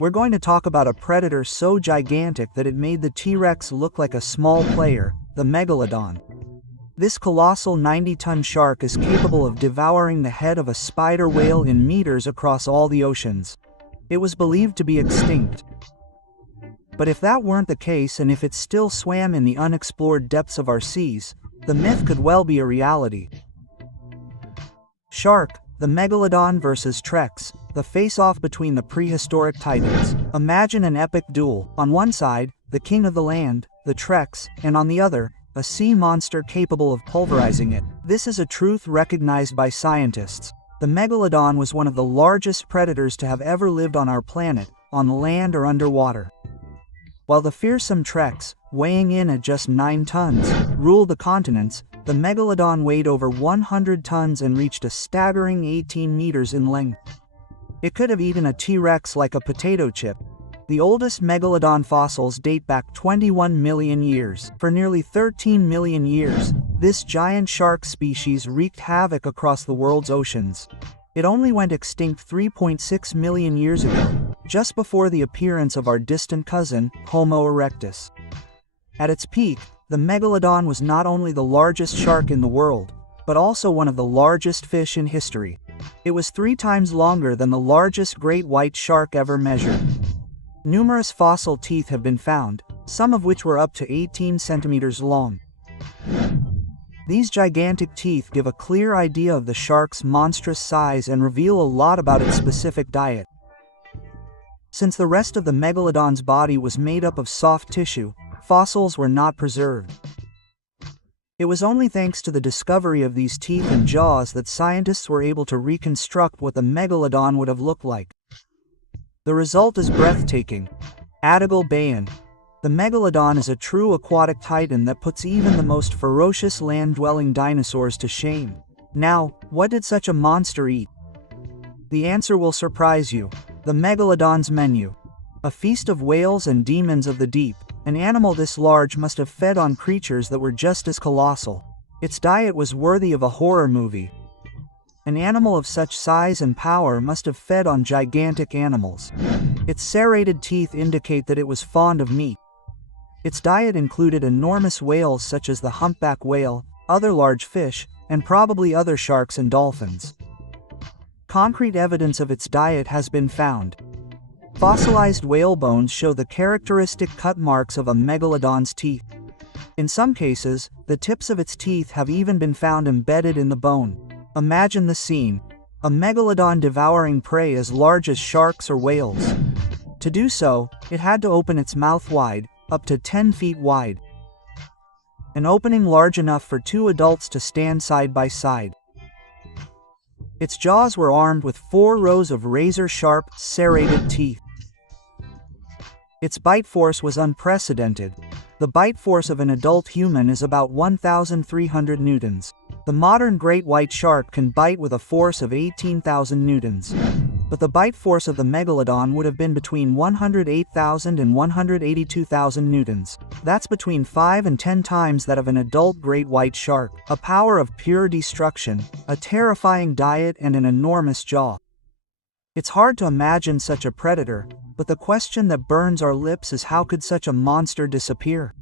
We're going to talk about a predator so gigantic that it made the T-Rex look like a small player, the Megalodon. This colossal 90-ton shark is capable of devouring the head of a spider whale in meters across all the oceans. It was believed to be extinct. But if that weren't the case, and if it still swam in the unexplored depths of our seas, the myth could well be a reality. Shark, the Megalodon versus T-Rex, the face-off between the prehistoric titans. Imagine an epic duel. On one side, the king of the land, the T-Rex, and on the other, a sea monster capable of pulverizing it. This is a truth recognized by scientists. The Megalodon was one of the largest predators to have ever lived on our planet, on land or underwater. While the fearsome T-Rex, weighing in at just 9 tons, ruled the continents, the Megalodon weighed over 100 tons and reached a staggering 18 meters in length. It could have eaten a T-Rex like a potato chip. The oldest Megalodon fossils date back 21 million years. For nearly 13 million years, this giant shark species wreaked havoc across the world's oceans. It only went extinct 3.6 million years ago, just before the appearance of our distant cousin, Homo erectus. At its peak, the Megalodon was not only the largest shark in the world, but also one of the largest fish in history. It was 3 times longer than the largest great white shark ever measured. Numerous fossil teeth have been found, some of which were up to 18 centimeters long. These gigantic teeth give a clear idea of the shark's monstrous size and reveal a lot about its specific diet. Since the rest of the Megalodon's body was made up of soft tissue, fossils were not preserved. It was only thanks to the discovery of these teeth and jaws that scientists were able to reconstruct what the Megalodon would have looked like. The result is breathtaking. Adigal Bayan. The Megalodon is a true aquatic titan that puts even the most ferocious land-dwelling dinosaurs to shame. Now, what did such a monster eat? The answer will surprise you. The Megalodon's menu. A feast of whales and demons of the deep. An animal this large must have fed on creatures that were just as colossal. Its diet was worthy of a horror movie. An animal of such size and power must have fed on gigantic animals. Its serrated teeth indicate that it was fond of meat. Its diet included enormous whales such as the humpback whale, other large fish, and probably other sharks and dolphins. Concrete evidence of its diet has been found. Fossilized whale bones show the characteristic cut marks of a Megalodon's teeth. In some cases, the tips of its teeth have even been found embedded in the bone. Imagine the scene. A Megalodon devouring prey as large as sharks or whales. To do so, it had to open its mouth wide, up to 10 feet wide. An opening large enough for 2 adults to stand side by side. Its jaws were armed with 4 rows of razor-sharp, serrated teeth. Its bite force was unprecedented. The bite force of an adult human is about 1,300 newtons. The modern great white shark can bite with a force of 18,000 newtons. But the bite force of the Megalodon would have been between 108,000 and 182,000 newtons. That's between 5 and 10 times that of an adult great white shark. A power of pure destruction, a terrifying diet, and an enormous jaw. It's hard to imagine such a predator, but the question that burns our lips is, how could such a monster disappear?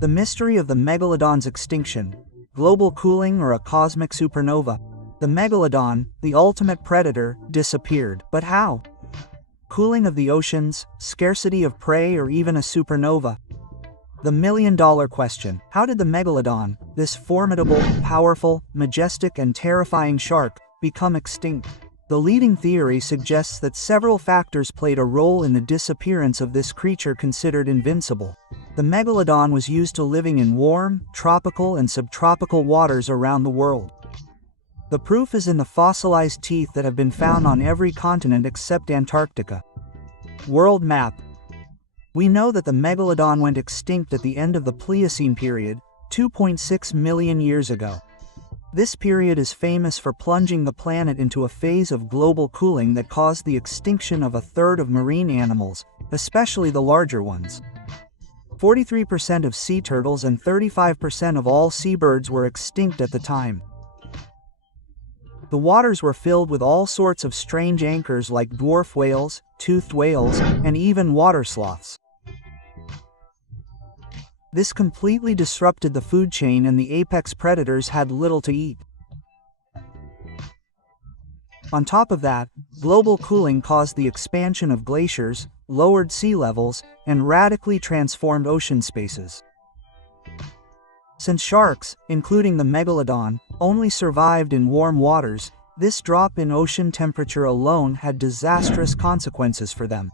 The mystery of the Megalodon's extinction. Global cooling or a cosmic supernova. The Megalodon, the ultimate predator, disappeared. But how? Cooling of the oceans, scarcity of prey, or even a supernova? The million-dollar question. How did the Megalodon, this formidable, powerful, majestic, and terrifying shark, become extinct? The leading theory suggests that several factors played a role in the disappearance of this creature considered invincible. The Megalodon was used to living in warm, tropical and subtropical waters around the world. The proof is in the fossilized teeth that have been found on every continent except Antarctica. World map. We know that the Megalodon went extinct at the end of the Pliocene period, 2.6 million years ago. This period is famous for plunging the planet into a phase of global cooling that caused the extinction of a third of marine animals, especially the larger ones. 43% of sea turtles and 35% of all seabirds were extinct at the time. The waters were filled with all sorts of strange anchors like dwarf whales, toothed whales, and even water sloths. This completely disrupted the food chain, and the apex predators had little to eat. On top of that, global cooling caused the expansion of glaciers, lowered sea levels, and radically transformed ocean spaces. Since sharks, including the megalodon, only survived in warm waters, this drop in ocean temperature alone had disastrous consequences for them.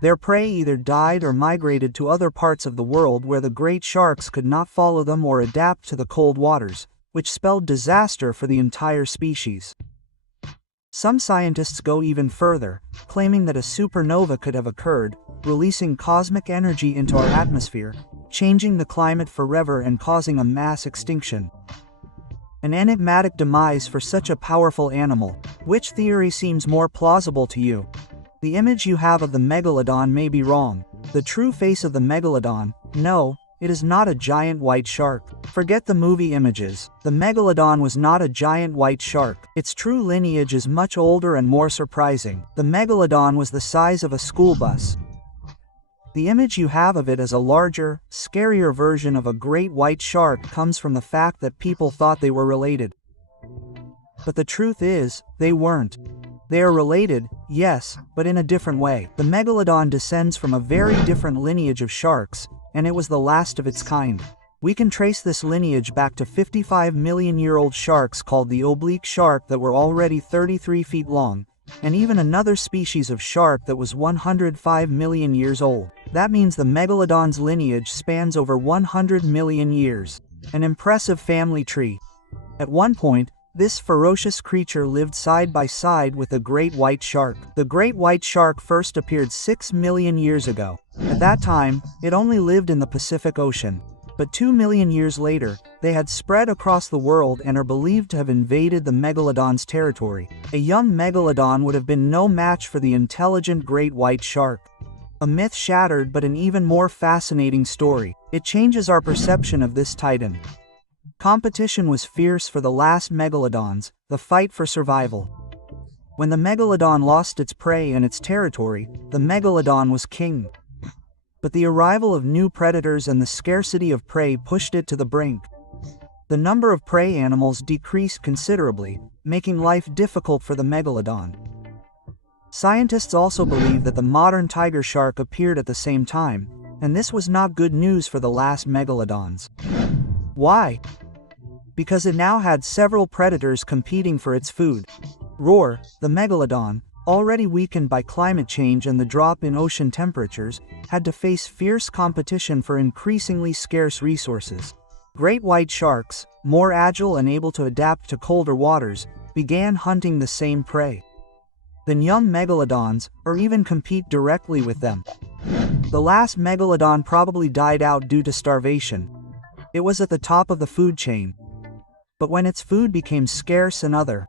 Their prey either died or migrated to other parts of the world where the great sharks could not follow them or adapt to the cold waters, which spelled disaster for the entire species. Some scientists go even further, claiming that a supernova could have occurred, releasing cosmic energy into our atmosphere, changing the climate forever and causing a mass extinction. An enigmatic demise for such a powerful animal. Which theory seems more plausible to you? The image you have of the megalodon may be wrong. The true face of the megalodon, no, it is not a giant white shark. Forget the movie images. The megalodon was not a giant white shark. Its true lineage is much older and more surprising. The megalodon was the size of a school bus. The image you have of it as a larger, scarier version of a great white shark comes from the fact that people thought they were related. But the truth is, they weren't. They are related, yes, but in a different way. The megalodon descends from a very different lineage of sharks, and it was the last of its kind. We can trace this lineage back to 55-million-year-old sharks called the oblique shark that were already 33 feet long, and even another species of shark that was 105 million years old. That means the megalodon's lineage spans over 100 million years. An impressive family tree. At one point, this ferocious creature lived side by side with the great white shark. The great white shark first appeared 6 million years ago. At that time, it only lived in the Pacific Ocean. But 2 million years later, they had spread across the world and are believed to have invaded the megalodon's territory. A young megalodon would have been no match for the intelligent great white shark. A myth shattered, but an even more fascinating story. It changes our perception of this titan. Competition was fierce for the last megalodons, the fight for survival. When the megalodon lost its prey and its territory, the megalodon was king. But the arrival of new predators and the scarcity of prey pushed it to the brink. The number of prey animals decreased considerably, making life difficult for the megalodon. Scientists also believe that the modern tiger shark appeared at the same time, and this was not good news for the last megalodons. Why? Because it now had several predators competing for its food. Roar, the megalodon, already weakened by climate change and the drop in ocean temperatures, had to face fierce competition for increasingly scarce resources. Great white sharks, more agile and able to adapt to colder waters, began hunting the same prey. Then young megalodons, or even compete directly with them. The last megalodon probably died out due to starvation. It was at the top of the food chain. But when its food became scarce and other